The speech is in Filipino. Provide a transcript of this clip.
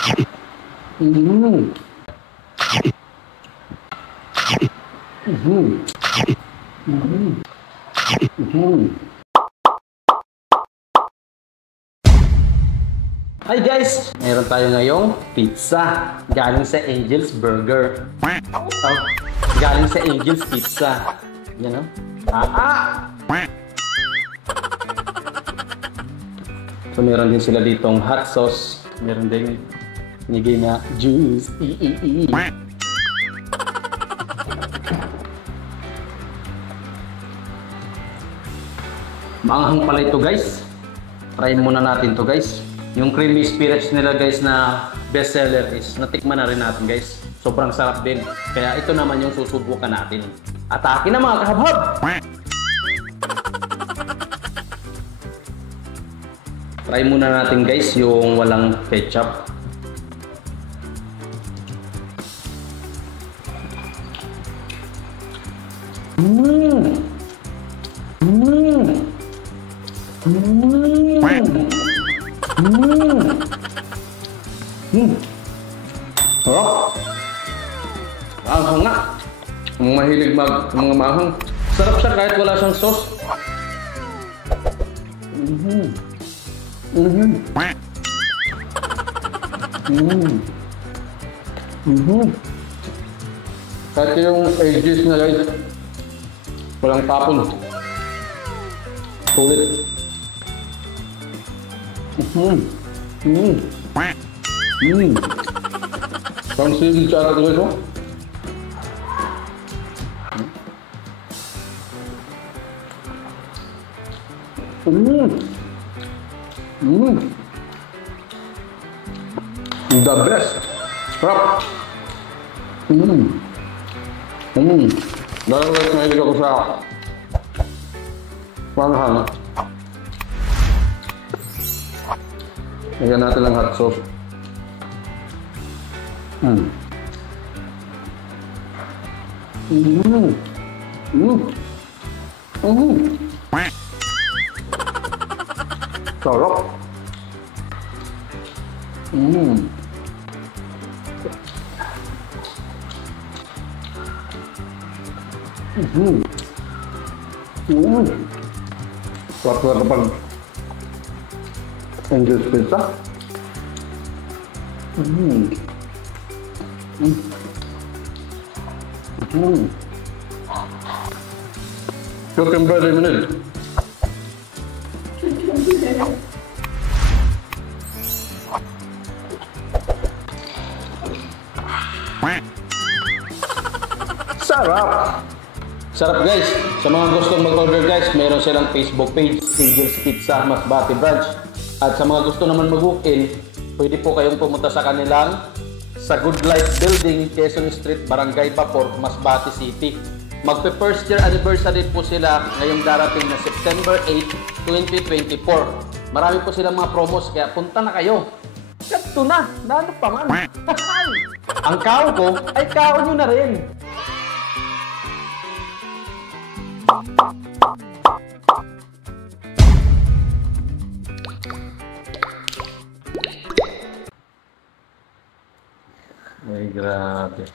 Mm. Mhm. Mhm. Mhm. Hi guys! Meron tayo ngayong pizza galing sa Angel's Burger. Oh, galing sa Angel's Pizza. Yan o. So meron din sila ditong hot sauce. Meron din nigay na juice. Maanghang pala ito guys. Try muna natin to guys. Yung creamy spinach nila guys na best seller is natikman na rin natin guys. Sobrang sarap din. Kaya ito naman yung susubukan natin. Atake na mga kahabhab! Try muna natin guys yung walang ketchup. Mmm! Mmm! Mmm! Sarap! Ang nga! Ang mahilig mga mahang. Sarap siya kahit wala siyang sauce. Kahit yung edges na guys, walang tapon. Sulit. Parang sili siya ito guys, oh. The best. Sarap. Dahil guys, nahilig ako sa panghang. Lagyan natin lang hot sauce. Sarap. Sarap na kapag Angel's Pizza. Cook in 30 minutes. Sarap! Sarap guys! Sa mga gustong mag-order guys, meron silang Facebook page, Angel's Pizza Masbate Branch. At sa mga gusto naman mag-book-in, pwede po kayong pumunta sa kanilang sa Good Life Building, Quezon Street, Barangay Bapor, Masbate City. Magpe-first year anniversary po sila ngayong darating na September 8, 2024. Marami po silang mga promos, kaya punta na kayo. Ganto na! Ano pa man? Ang kao ko ay kao nyo na rin. Ay, grabe.